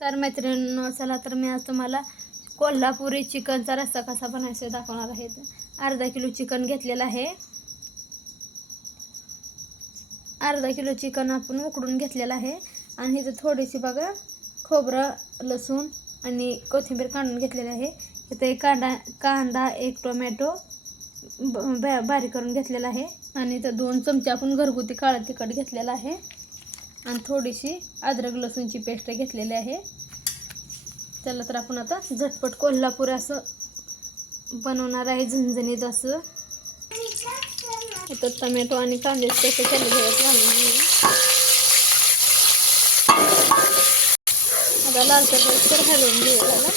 तर मैत्रिणींनो चला तर मी आज तुम्हाला कोल्हापुरी चिकनचा रस्सा कसा बनायचा दाखवणार आहे. अर्धा किलो चिकन घेतलेलं आहे. अर्धा किलो चिकन आपण उकडून घेतलेलं आहे. आणि इथं थोडीशी बघा खोबरं लसूण आणि कोथिंबीर काढून घेतलेली आहे. इथं एक कांदा कांदा एक टोमॅटो ब बारीक करून घेतलेला आहे. आणि इथं दोन चमचे आपण घरगुती काळं तिखट घेतलेलं आहे. आणि थोडीशी अद्रक लसूणची पेस्ट घेतलेली आहे. त्याला तर आपण आता झटपट कोल्हापूर असं बनवणार आहे झणझणीत असं. आता टमॅटो आणि कांदे पेस्ट त्याला घ्यायचं घालून आता लाल तर घालून घेऊ त्याला.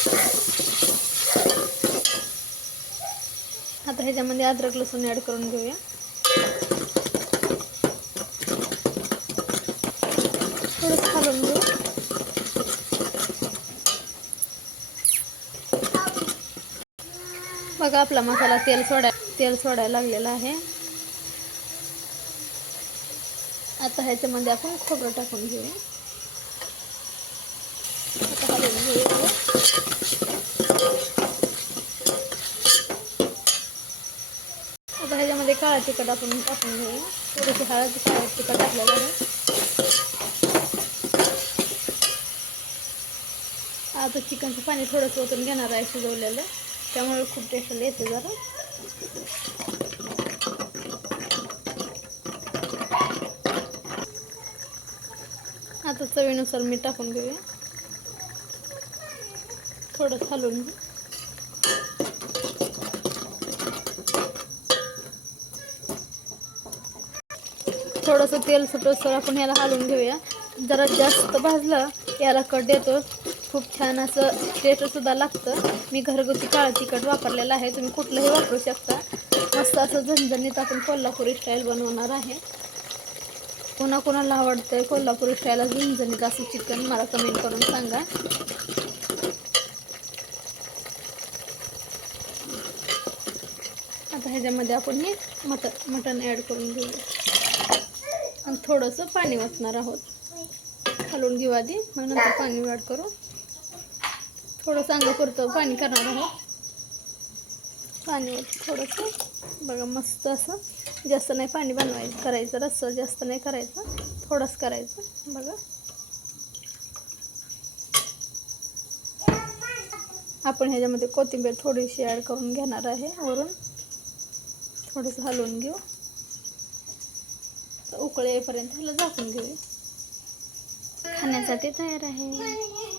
आता ह्याच्यामध्ये अद्रक लसूण ॲड करून घेऊया. आपला मसाला तेल सोडा तेल सोडायला लागलेला आहे. आता ह्याच्यामध्ये आपण खोबरं टाकून घेऊया आता ह्याच्यामध्ये तिखट आपण टाकून तिखट आता चिकनचं पाणी थोडंसं ओतून घेणार आहे शिजवलेलं. त्यामुळे खूप टेस्ट येते जरा. आता चवीनुसार मीठ टाकून घेऊया. थोडं हलवून घेऊ. थोडंसं तेल सुटोसर आपण ह्याला हलवून घेऊया. जरा जास्त भाजलं याला कट देतो. खूप छान असं टेस्टसुद्धा लागतं. मी घरगुती काळं तिखट वापरलेलं आहे. तुम्ही कुठलंही वापरू शकता. मस्त असं झणझणीत आपण कोल्हापुरी स्टाईल बनवणार आहे. कोणा कोणाला आवडतंय कोल्हापुरी स्टाईल झणझणीत असं चिकन मला कमेंट करून सांगा. आता ह्याच्यामध्ये आपण हे मटन मटन ॲड करून घेऊया. आणि थोडंसं पाणी वाचणार आहोत. हलवून घेऊ आधी मग नंतर पाणी ॲड करू. थोडं चांगलं करतो पाणी करणार आहोत. पाणी थोडंसं. बघा मस्त असं. जास्त नाही पाणी बनवायचं करायचं. रस्सा जास्त नाही करायचं. थोडंच करायचं. बघा. आपण ह्याच्यामध्ये कोथिंबीर थोडीशी ॲड करून घेणार आहे वरून. थोडंसं हलवून घेऊ. तर उकळे येईपर्यंत ह्याला झाकून घेऊ. खाण्यासाठी तयार आहे.